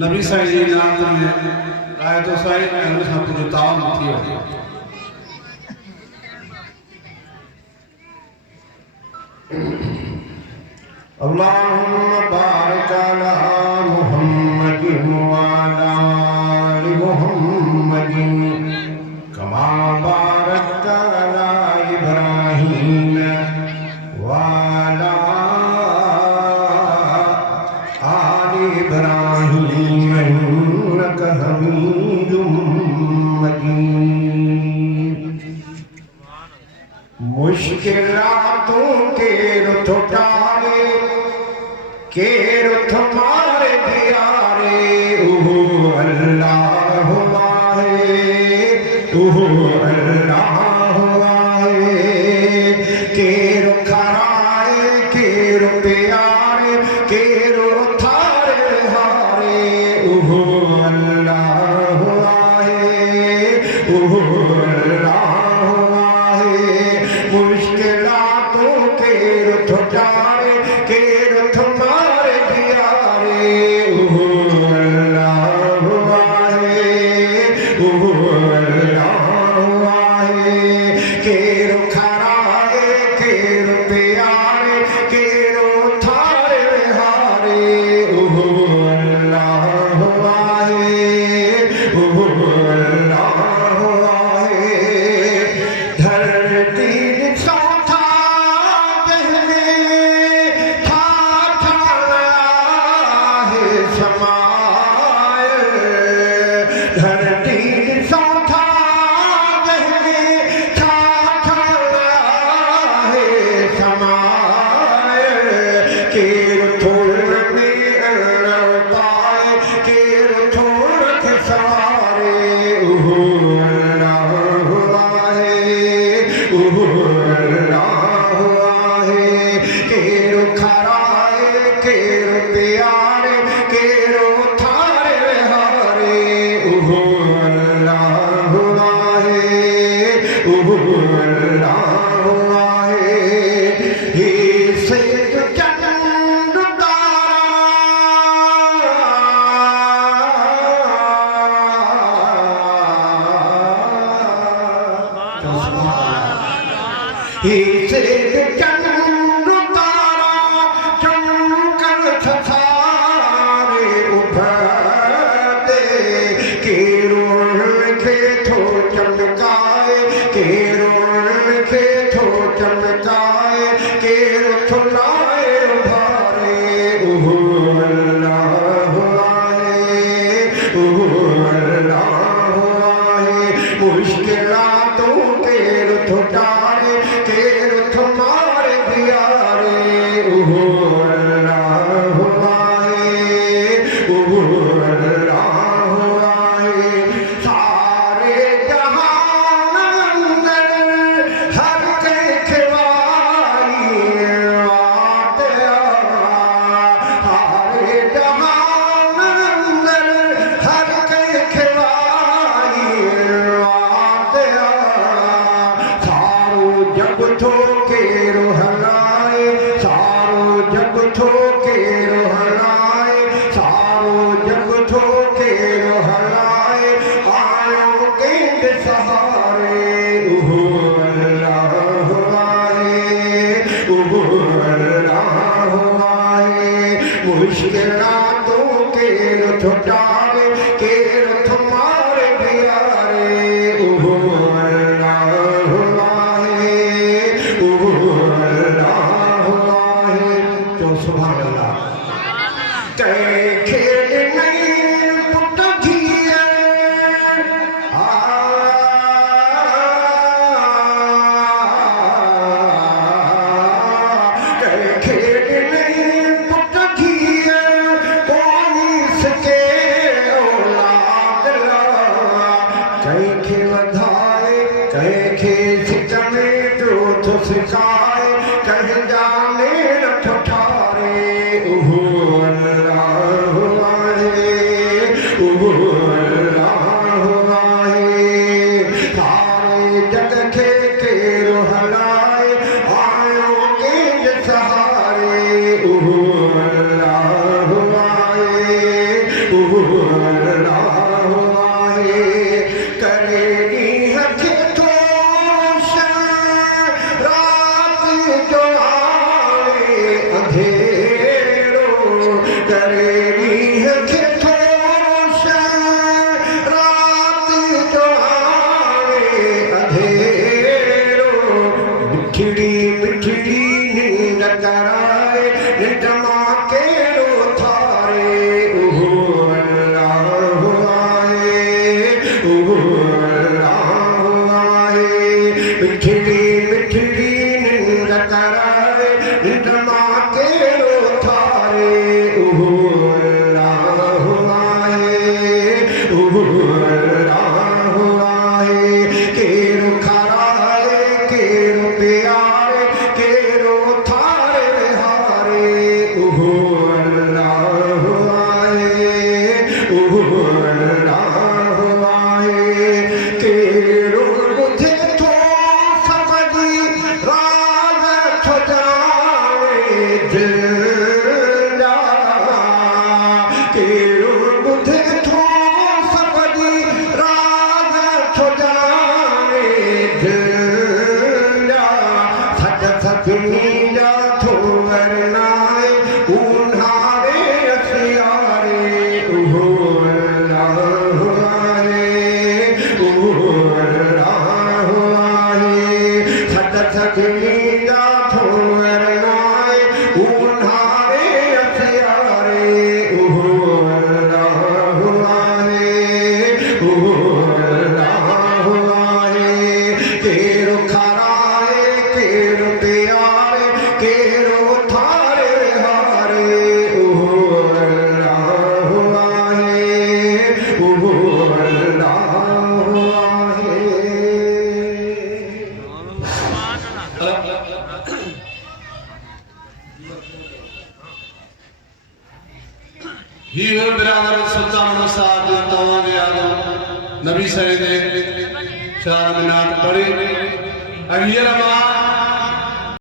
नबी साईं जी नात में राय तो साईं ऐं हुन सां कुझु ताम थी वञे। अल्लाहुम्मा बारिक अला मुहम्मदिन व अला आलि मुहम्मदिन कमा बारकता अला इब्राहीम व अला आलि इब्राहीम इन्नका हमीदुम मजीद। मुश्किलातों के रुठ टारे के रुठ मार दिया रे अल्लाह वाहे अल्लाह वाहे के रुखराए के रु प्यारे के रु थारे हारे अल्लाह वाहे अल्लाह वाहे। मुश्किलातों के रुठ टारे के रुठ मार दिया रे अल्लाह वाहे अल्लाह वाहे के रुखराए के रु प्यारे के रु थारे हारे अल्लाह वाहे अल्लाह वाहे। धरती सौथा पहले था है समाए। धरती सौथा पहले था है समाए के थोड़ में पाए के थोड़ सारे अल्लाह वाहे अल्लाह वाहे के रुखराए के रु प्यारे के रु थारे हारे अल्लाह वाहे अल्लाह वाहे। हे से चंद he said चंद्र तारा चमकल थारे उभरते के रोल के थो चमकाए के रोल के थो चमकाए के थुलाए उभारे अल्लाह वाहे अल्लाह वाहे। मुश्किलातों के रुठ टारे के रुठ मार दिया रे अल्लाह वाहे अल्लाह वाहे। सारे जहान अंदर हर के खिवाई आते सारे जहान अंदर हर के खिवाई आते सारो जग थो के रोहनाए सारो जग थो के रोहनाए सारो जग थो के रोहनाए आयो गेंद सहारे अल्लाह वाहे अल्लाह वाहे। मुश्किलातों के रुठ टारे के रुठ मार दिया रे अल्लाह वाहे अल्लाह वाहे। तो सुभान अल्लाह कई खेल नहीं पुट थिए कई खेल नहीं पुट थिए कोनी सके औलाद कई खे वधाए कई खे सिक में जो सिखाए कहीं जाने न ठठारे अल्लाह निजमा केरो थारे उहो अल्लाह आहे उहो अल्लाह आहे मिठड़ी मिठड़ी निंद करावे निजमा केरो थारे उहो अल्लाह आहे उहो अल्लाह आहे केरो खराए केरो प्यारे केरो थारे हारे उहो अल्लाह आहे उहो अल्लाह आहे केरो बुझे थो समझी राज छो जावे दिल जा केरो बुझे थो समझी राज छो जावे दिल जा सच सचनी जा थो वरनाए ऊन्हारे असियारे उहो अल्लाह आहे उहो अल्लाह आहे सच सचनी जा थो वरनाए ऊन्हारे असियारे उहो अल्लाह आहे उहो अल्लाह आहे केरो खराए केरो प्यारे केरो थारे हारे उहो अल्लाह आहे उहो अल्लाह आहे ही हो बिरादर सुल्तान साहब तवाने आलो नबी साईं ने चार मिनात पढ़ी अहियर मां